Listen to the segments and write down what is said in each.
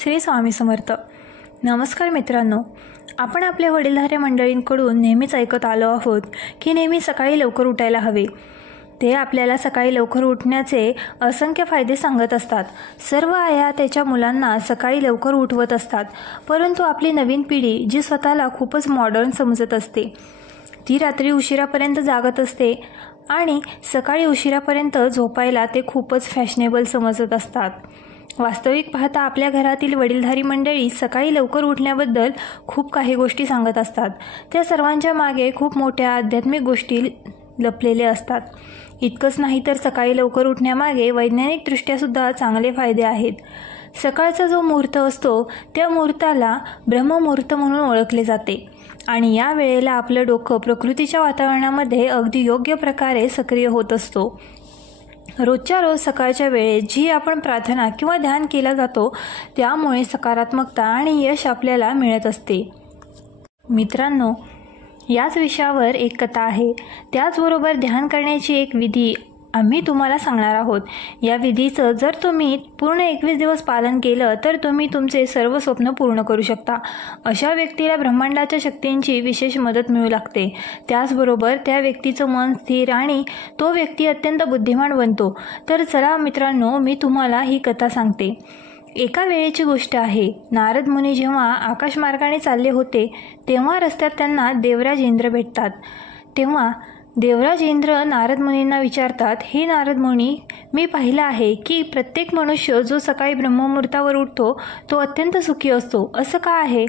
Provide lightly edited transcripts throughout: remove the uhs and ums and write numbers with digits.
श्री स्वामी समर्थ. नमस्कार मित्रांनो, आपण आपल्या वडीलधाऱ्या मंडळींकडून नेहमीच ऐकत आलो आहोत की नेहमी सकाळी लवकर उठायला हवे. ते आपल्याला सकाळी लवकर उठण्याचे असंख्य फायदे सांगत असतात. सर्व आया त्याच्या मुलांना सकाळी लवकर उठवत असतात, परंतु आपली नवीन पिढी जी स्वतःला खूपच मॉडर्न समजत असते, ती रात्री उशिरापर्यंत जागत असते आणि सकाळी उशिरापर्यंत झोपायला ते खूपच फॅशनेबल समजत असतात. वास्तविक पाहता आपल्या घरातील वडीलधारी मंडळी सकाळी लवकर उठण्याबद्दल खूप काही गोष्टी सांगत असतात. त्या सर्वांच्या मागे खूप मोठ्या आध्यात्मिक गोष्टी लपलेल्या असतात. इतकंच नाही तर सकाळी लवकर उठण्यामागे वैज्ञानिकदृष्ट्या सुद्धा चांगले फायदे आहेत. सकाळचा जो मुहूर्त असतो त्या मुहूर्ताला ब्रह्ममुहूर्त म्हणून ओळखले जाते आणि या वेळेला आपलं डोकं प्रकृतीच्या वातावरणामध्ये अगदी योग्य प्रकारे सक्रिय होत असतो. रोजच्या रोज सकाळच्या वेळेत जी आपण प्रार्थना किंवा ध्यान केला जातो त्यामुळे सकारात्मकता आणि यश आपल्याला मिळत असते. मित्रांनो, याच विषयावर एक कथा आहे. त्याचबरोबर ध्यान करण्याची एक विधी आम्ही तुम्हाला सांगणार आहोत. या विधीचं जर तुम्ही पूर्ण 21 दिवस पालन केलं तर तुम्ही तुमचे सर्व स्वप्न पूर्ण करू शकता. अशा व्यक्तीला ब्रह्मांडाच्या शक्तींची विशेष मदत मिळू लागते. त्याचबरोबर त्या व्यक्तीचं मन स्थिर आणि तो व्यक्ती अत्यंत बुद्धिमान बनतो. तर चला मित्रांनो, मी तुम्हाला ही कथा सांगते. एका वेळेची गोष्ट आहे. नारद मुनी जेव्हा आकाशमार्गाने चालले होते तेव्हा रस्त्यात त्यांना देवराज इंद्र भेटतात. तेव्हा देवराज इंद्र नारद मुनींना विचारतात, हे नारद मुनी, मी पाहिलं आहे की प्रत्येक मनुष्य जो सकाळी ब्रह्ममुहूर्तावर उठतो तो अत्यंत सुखी असतो. असं का आहे?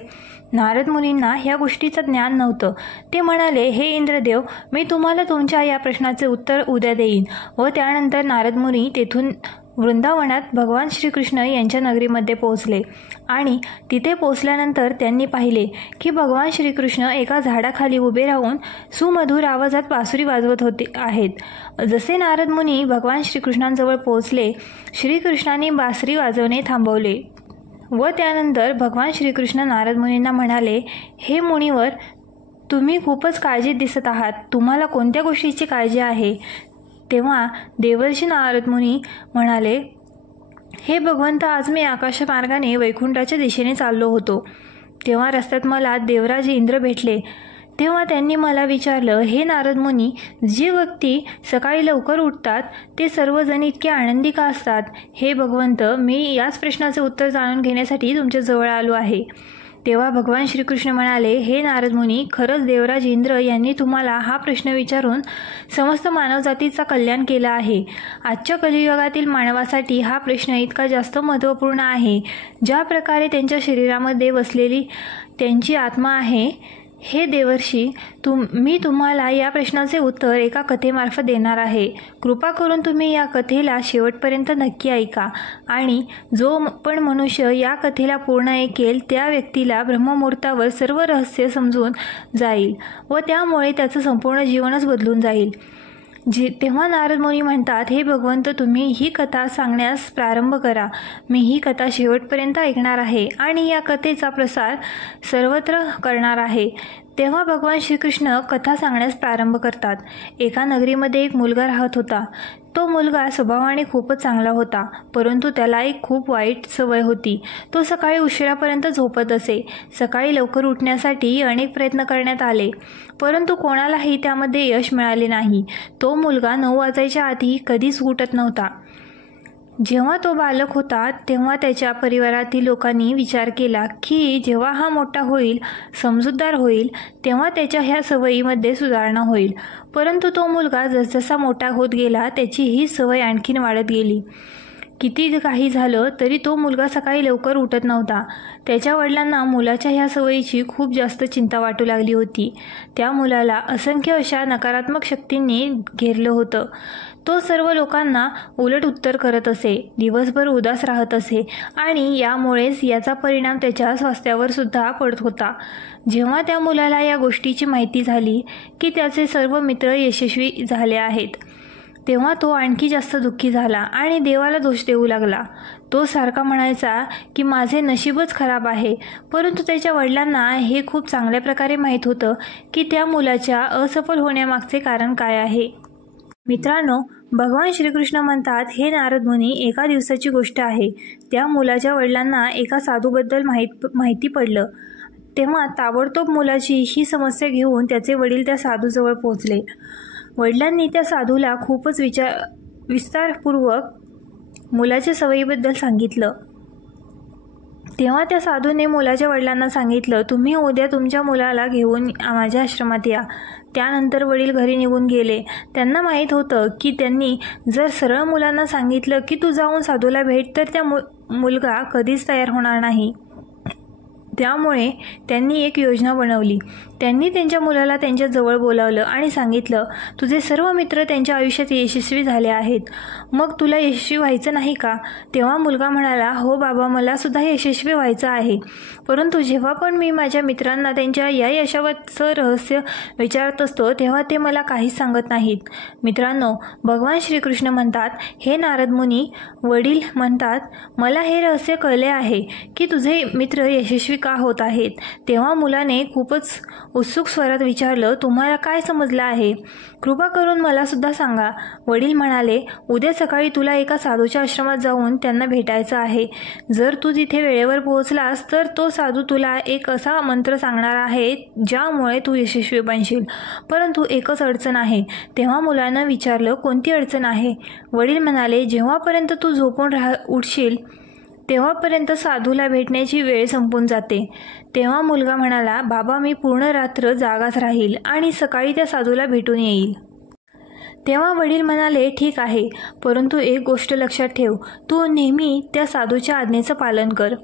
नारद मुनींना ह्या गोष्टीचं ज्ञान नव्हतं. ते म्हणाले, हे इंद्रदेव, मी तुम्हाला तुमच्या या प्रश्नाचे उत्तर उद्या देईन. व त्यानंतर नारद मुनी तेथून वृंदावनात भगवान श्रीकृष्ण यांच्या नगरीमध्ये पोहोचले आणि तिथे पोहोचल्यानंतर त्यांनी पाहिले की भगवान श्रीकृष्ण एका झाडाखाली उभे राहून सुमधुर आवाजात बासुरी वाजवत होते आहेत. जसे नारद मुनी भगवान श्रीकृष्णांजवळ पोहोचले, श्रीकृष्णांनी बासरी वाजवणे थांबवले व त्यानंतर भगवान श्रीकृष्ण नारद मुनींना म्हणाले, हे मुनीवर, तुम्ही खूपच काळजीत दिसत आहात. तुम्हाला कोणत्या गोष्टीची काळजी आहे? तेव्हा देवर्षी नारद मुनी म्हणाले, हे भगवंत, आज मी आकाशमार्गाने वैकुंठाच्या दिशेने चाललो होतो. तेव्हा रस्त्यात मला देवराज इंद्र भेटले. तेव्हा त्यांनी मला विचारलं, हे नारद मुनी, जी व्यक्ती सकाळी लवकर उठतात ते सर्वजण इतके आनंदी का असतात? हे भगवंत, मी याच प्रश्नाचे उत्तर जाणून घेण्यासाठी तुमच्या जवळ आलो आहे. तेव्हा भगवान श्रीकृष्ण म्हणाले, हे नारद मुनी, खरंच देवराज इंद्र यांनी तुम्हाला हा प्रश्न विचारून समस्त मानवजातीचा कल्याण केला आहे. आजच्या कलियुगातील मानवासाठी हा प्रश्न इतका जास्त महत्त्वपूर्ण आहे. ज्या प्रकारे त्यांच्या शरीरामध्ये वसलेली त्यांची आत्मा आहे, हे देवर्षी, मी तुम्हाला या प्रश्नाचे उत्तर एका कथेमार्फत देणार आहे. कृपा करून तुम्ही या कथेला शेवटपर्यंत नक्की ऐका आणि जो पण मनुष्य या कथेला पूर्ण ऐकेल त्या व्यक्तीला ब्रह्ममुहूर्तावर सर्व रहस्य समजून जाईल व त्यामुळे त्याचं संपूर्ण जीवनच बदलून जाईल. तेव्हा नारद मुनी म्हणतात, हे भगवंत, तुम्ही ही कथा सांगण्यास प्रारंभ करा. मी ही कथा शेवटपर्यंत ऐकणार आहे आणि या कथेचा प्रसार सर्वत्र करणार आहे. तेव्हा भगवान श्रीकृष्ण कथा सांगण्यास प्रारंभ करतात. एका नगरीमध्ये एक मुलगा राहत होता. तो मुलगा स्वभावाने खूपच चांगला होता, परंतु त्याला एक खूप वाईट सवय होती. तो सकाळी उशिरापर्यंत झोपत असे. सकाळी लवकर उठण्यासाठी अनेक प्रयत्न करण्यात आले, परंतु कोणालाही त्यामध्ये यश मिळाले नाही. तो मुलगा 9 वाजायच्या आधी कधीच उठत नव्हता. जेव्हा तो बालक होता तेव्हा त्याच्या परिवारातील लोकांनी विचार केला की जेव्हा हा मोठा होईल, समजूतदार होईल, तेव्हा त्याच्या ह्या सवयीमध्ये सुधारणा होईल. परंतु तो मुलगा जसजसा मोठा होत गेला त्याची ही सवय आणखीन वाढत गेली. किती काही झालं तरी तो मुलगा सकाळी लवकर उठत नव्हता. त्याच्या वडिलांना मुलाच्या ह्या सवयीची खूप जास्त चिंता वाटू लागली होती. त्या मुलाला असंख्य अशा नकारात्मक शक्तींनी घेरलं होतं. तो सर्व लोकांना उलट उत्तर करत असे, दिवसभर उदास राहत असे आणि यामुळेच याचा परिणाम त्याच्या स्वास्थ्यावर सुद्धा पडत होता. जेव्हा त्या मुलाला या गोष्टीची माहिती झाली की त्याचे सर्व मित्र यशस्वी झाले आहेत, तेव्हा तो आणखी जास्त दुःखी झाला आणि देवाला दोष देऊ लागला. तो सारखा म्हणायचा की माझे नशीबच खराब आहे. परंतु त्याच्या वडिलांना हे खूप चांगल्या प्रकारे माहीत होतं की त्या मुलाच्या असफल होण्यामागचे कारण काय आहे. मित्रांनो, भगवान श्रीकृष्ण म्हणतात, हे नारद मुनी, एका दिवसाची गोष्ट आहे. त्या मुलाच्या वडिलांना एका साधूबद्दल माहिती पडलं. तेव्हा ताबडतोब मुलाची ही समस्या घेऊन त्याचे वडील त्या साधूजवळ पोहोचले. वडिलांनी त्या साधूला खूपच विस्तारपूर्वक मुलाच्या सवयीबद्दल सांगितलं. तेव्हा त्या साधूने मुलाच्या वडिलांना सांगितलं, तुम्ही उद्या तुमच्या मुलाला घेऊन माझ्या आश्रमात या. त्यानंतर वडील घरी निघून गेले. त्यांना माहीत होतं की त्यांनी जर सरळ मुलांना सांगितलं की तू जाऊन साधूला भेट, तर त्या मुलगा कधीच तयार होणार नाही. त्यामुळे त्यांनी एक योजना बनवली. त्यांनी त्यांच्या मुलाला त्यांच्या जवळ बोलावलं आणि सांगितलं, तुझे सर्व मित्र त्यांच्या आयुष्यात यशस्वी झाले आहेत, मग तुला यशस्वी व्हायचं नाही का? तेव्हा मुलगा म्हणाला, हो बाबा, मला सुद्धा यशस्वी व्हायचं आहे, परंतु जेव्हा पण मी माझ्या मित्रांना त्यांच्या या यशाचं रहस्य विचारत असतो तेव्हा ते मला काहीच सांगत नाहीत. मित्रांनो, भगवान श्रीकृष्ण म्हणतात, हे नारद मुनी, वडील म्हणतात, मला हे रहस्य कळले आहे की तुझे मित्र यशस्वी का होत आहेत. तेव्हा मुलाने खूपच उत्सुक स्वरात विचारलं, तुम्हाला काय समजलं आहे? कृपा करून मला सुद्धा सांगा. वडील म्हणाले, उद्या सकाळी तुला एका साधूच्या आश्रमात जाऊन त्यांना भेटायचं आहे. जर तू तिथे वेळेवर पोहोचलास तर तो साधू तुला एक असा मंत्र सांगणार आहे ज्यामुळे तू यशस्वी बनशील, परंतु एकच अडचण आहे. तेव्हा मुलानं विचारलं, कोणती अडचण आहे? वडील म्हणाले, जेव्हापर्यंत तू झोपून उठशील तेव्हापर्यंत साधूला भेटण्याची वेळ संपून जाते. तेव्हा मुलगा म्हणाला, बाबा, मी पूर्ण रात्र जागाच राहील आणि सकाळी त्या साधूला भेटून येईल. तेव्हा वडील म्हणाले, ठीक आहे, परंतु एक गोष्ट लक्षात ठेव, तू नेहमी त्या साधूच्या आज्ञेचं पालन कर.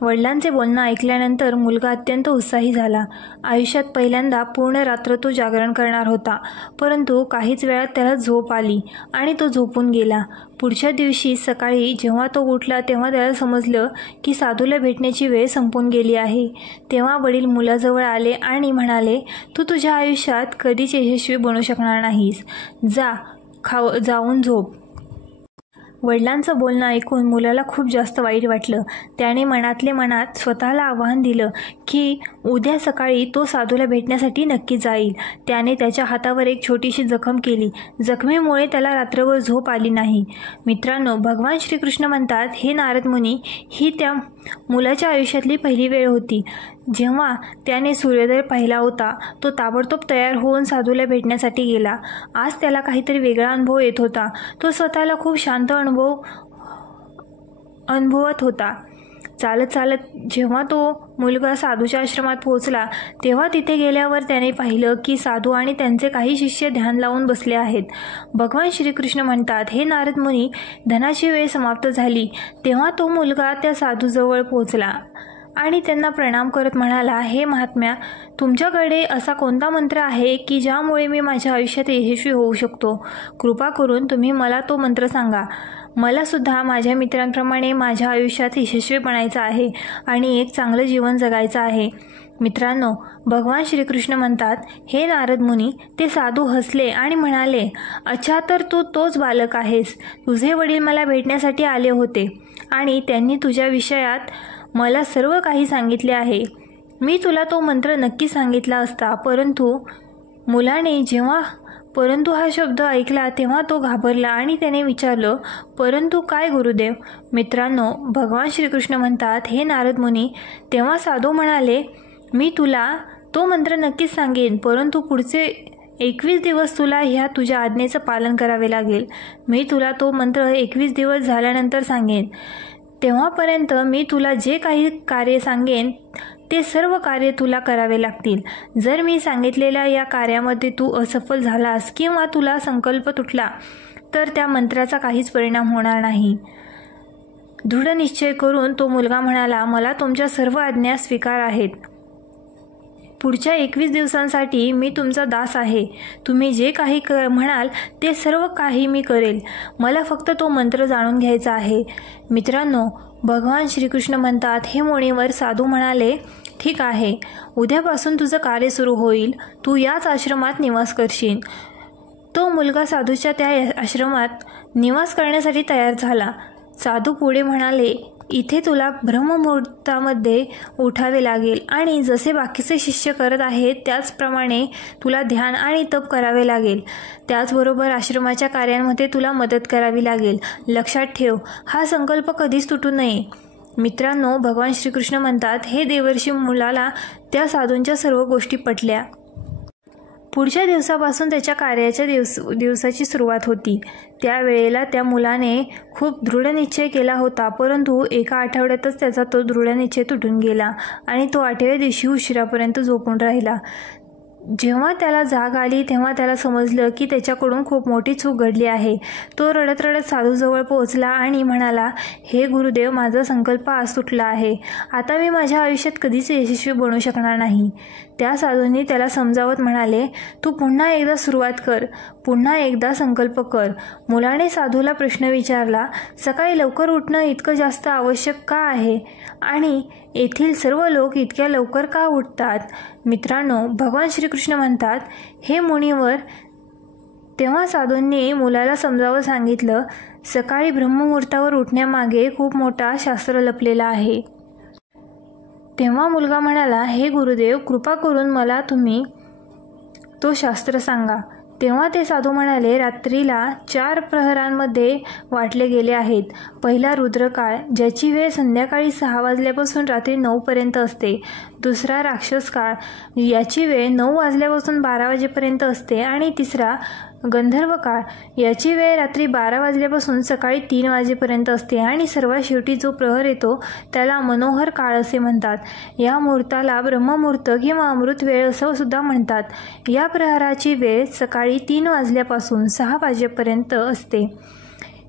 वडिलांचे बोलणं ऐकल्यानंतर मुलगा अत्यंत उत्साही झाला. आयुष्यात पहिल्यांदा पूर्ण रात्र तो जागरण करणार होता, परंतु काहीच वेळात त्याला झोप आली आणि तो झोपून गेला. पुढच्या दिवशी सकाळी जेव्हा तो उठला तेव्हा त्याला समजलं की साधूला भेटण्याची वेळ संपून गेली आहे. तेव्हा वडील मुलाजवळ आले आणि म्हणाले, तू तुझ्या आयुष्यात कधीच यशस्वी बनू शकणार नाहीस, जाऊन झोप. वडिलांचं बोलणं ऐकून मुलाला खूप जास्त वाईट वाटलं. त्याने मनातले मनात स्वतःला आव्हान दिलं की उद्या सकाळी तो साधूला भेटण्यासाठी नक्की जाईल. त्याने त्याच्या हातावर एक छोटीशी जखम केली. जखमेमुळे त्याला रात्रभर झोप आली नाही. मित्रांनो, भगवान श्रीकृष्ण म्हणतात, हे नारद मुनी, ही त्या मुलाच्या आयुष्यातली पहिली वेळ होती जेव्हा त्याने सूर्योदय पाहिला होता. तो ताबडतोब तयार होऊन साधूला भेटण्यासाठी गेला. आज त्याला काहीतरी वेगळा अनुभव येत होता. तो स्वतःला खूप शांत अनुभवत होता. चालत चालत जेव्हा तो मुलगा साधूच्या आश्रमात पोहोचला तेव्हा तिथे गेल्यावर त्याने पाहिलं की साधू आणि त्यांचे काही शिष्य ध्यान लावून बसले आहेत. भगवान श्रीकृष्ण म्हणतात, हे नारद मुनी, धनाची वेळ समाप्त झाली तेव्हा तो मुलगा त्या साधूजवळ पोहोचला आणि त्यांना प्रणाम करत म्हणाला, हे महात्म्या, तुमच्याकडे असा कोणता मंत्र आहे की ज्यामुळे मी माझ्या आयुष्यात यशस्वी होऊ शकतो? कृपा करून तुम्ही मला तो मंत्र सांगा. मला सुद्धा माझ्या मित्रांप्रमाणे माझ्या आयुष्यात यशस्वी बनायचं आहे आणि एक चांगलं जीवन जगायचं आहे. मित्रांनो, भगवान श्रीकृष्ण म्हणतात, हे नारद मुनी, ते साधू हसले आणि म्हणाले, अच्छा, तर तू तोच बालक आहेस. तुझे वडील मला भेटण्यासाठी आले होते आणि त्यांनी तुझ्या विषयात मला सर्व काही सांगितले आहे. मी तुला तो मंत्र नक्की सांगितला असता, परंतु मुलाने जेव्हा परंतु हा शब्द ऐकला तेव्हा तो घाबरला आणि त्याने विचारलं, परंतु काय गुरुदेव? मित्रांनो, भगवान श्रीकृष्ण म्हणतात, हे नारद मुनी, तेव्हा साधू म्हणाले, मी तुला तो मंत्र नक्कीच सांगेन, परंतु पुढचे 21 दिवस तुला ह्या तुझ्या आज्ञेचं पालन करावे लागेल. मी तुला तो मंत्र 21 दिवस झाल्यानंतर सांगेन. तेव्हापर्यंत मी तुला जे काही कार्य सांगेन ते सर्व कार्य तुला करावे लागतील. जर मी सांगितलेल्या या कार्यामध्ये तू असफल झालास किंवा तुला संकल्प तुटला तर त्या मंत्राचा काहीच परिणाम होणार नाही. दृढ निश्चय करून तो मुलगा म्हणाला, मला तुमच्या सर्व आज्ञा स्वीकार आहेत. पुढच्या 21 दिवसांसाठी मी तुमचा दास आहे. तुम्ही जे काही म्हणाल ते सर्व काही मी करेल. मला फक्त तो मंत्र जाणून घ्यायचा आहे. मित्रांनो, भगवान श्रीकृष्ण म्हणतात, हे मुनीवर साधू म्हणाले, ठीक आहे, उद्यापासून तुझं कार्य सुरू होईल. तू याच आश्रमात निवास करशील. तो मुलगा साधूच्या त्या आश्रमात निवास करण्यासाठी तयार झाला. साधू पुढे म्हणाले इथे तुला ब्रह्ममुहूर्तामध्ये उठावे लागेल आणि जसे बाकीचे शिष्य करत आहेत त्याचप्रमाणे तुला ध्यान आणि तप करावे लागेल. त्याचबरोबर आश्रमाच्या कार्यांमध्ये तुला मदत करावी लागेल. लक्षात ठेव, हा संकल्प कधीच तुटू नये. मित्रांनो, भगवान श्रीकृष्ण म्हणतात, हे देवर्षी मुलाला त्या साधूंच्या सर्व गोष्टी पटल्या. पुढच्या दिवसापासून त्याच्या कार्याच्या दिवसाची सुरुवात होती. त्यावेळेला त्या मुलाने खूप दृढनिश्चय केला होता, परंतु एका आठवड्यातच त्याचा तो दृढनिश्चय तुटून गेला आणि तो 8व्या दिवशी उशिरापर्यंत झोपून राहिला. जेव्हा त्याला जाग आली तेव्हा त्याला समजलं की त्याच्याकडून खूप मोठी चूक घडली आहे. तो रडत रडत साधूजवळ पोहोचला आणि म्हणाला, हे गुरुदेव, माझा संकल्प आज सुटला आहे. आता मी माझ्या आयुष्यात कधीच यशस्वी बनू शकणार नाही. त्या साधूंनी त्याला समजावत म्हणाले, तू पुन्हा एकदा सुरुवात कर, पुन्हा एकदा संकल्प कर. मुलाने साधूला प्रश्न विचारला, सकाळी लवकर उठणं इतकं जास्त आवश्यक का आहे आणि येथील सर्व लोक इतक्या लवकर का उठतात? मित्रांनो, भगवान श्रीकृष्ण म्हणतात, हे मुनिवर. तेव्हा साधूंनी मुलाला समजावून सांगितलं, सकाळी ब्रह्ममुहूर्तावर उठण्यामागे खूप मोठा शास्त्र लपलेला आहे. तेव्हा मुलगा म्हणाला, हे गुरुदेव, कृपा करून मला तुम्ही तो शास्त्र सांगा. तेव्हा ते साधू म्हणाले, रात्रीला 4 प्रहरांमध्ये वाटले गेले आहेत. पहिला रुद्रकाळ, ज्याची वेळ संध्याकाळी 6 वाजल्यापासून रात्री 9 पर्यंत असते. दुसरा राक्षस काळ, याची वेळ 9 वाजल्यापासून 12 वाजेपर्यंत असते. आणि तिसरा गंधर्व काळ, याची वेळ रात्री 12 वाजल्यापासून सकाळी 3 वाजेपर्यंत असते. आणि सर्वात शेवटी जो प्रहर येतो त्याला मनोहर काळ असे म्हणतात. या मुहूर्ताला ब्रह्ममुहूर्त किंवा अमृत वेळ असं सुद्धा म्हणतात. या प्रहराची वेळ सकाळी 3 वाजल्यापासून 6 वाजेपर्यंत असते.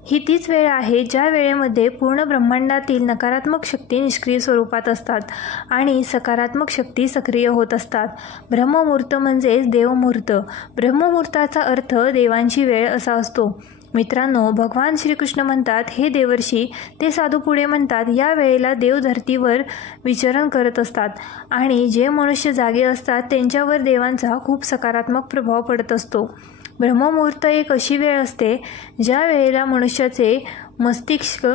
ही तीच वेळ आहे ज्या वेळेमध्ये पूर्ण ब्रह्मांडातील नकारात्मक शक्ती निष्क्रिय स्वरूपात असतात आणि सकारात्मक शक्ती सक्रिय होत असतात. ब्रह्ममुहूर्त म्हणजेच देवमुहूर्त. ब्रह्ममुहूर्ताचा अर्थ देवांची वेळ असा असतो. मित्रांनो, भगवान श्रीकृष्ण म्हणतात, हे देवर्षी. ते साधू पुढे म्हणतात, या वेळेला देव धर्तीवर विचरण करत असतात आणि जे मनुष्य जागे असतात त्यांच्यावर देवांचा खूप सकारात्मक प्रभाव पडत असतो. ब्रह्ममुहूर्त एक अशी वेळ असते ज्या वेळेला मनुष्याचे मस्तिष्क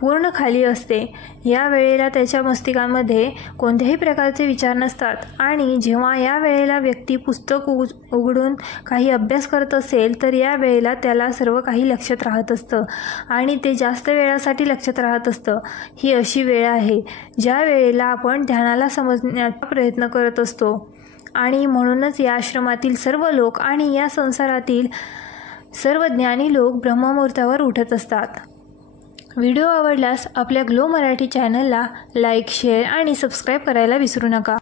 पूर्ण खाली असते. या वेळेला त्याच्या मस्तिष्कामध्ये कोणत्याही प्रकारचे विचार नसतात आणि जेव्हा या वेळेला व्यक्ती पुस्तक उघडून काही अभ्यास करत असेल तर या वेळेला त्याला सर्व काही लक्षात राहत असतं आणि ते जास्त वेळासाठी लक्षात राहत असतं. ही अशी वेळ आहे ज्या वेळेला आपण ध्यानाला समजण्याचा प्रयत्न करत असतो आणि म्हणूनच या आश्रमातील सर्व लोक आणि या संसारातील सर्व ज्ञानी लोक ब्रह्ममुहूर्तावर उठत असतात. व्हिडिओ आवडल्यास आपल्या ग्लो मराठी चॅनलला लाईक, शेअर आणि सबस्क्राईब करायला विसरू नका.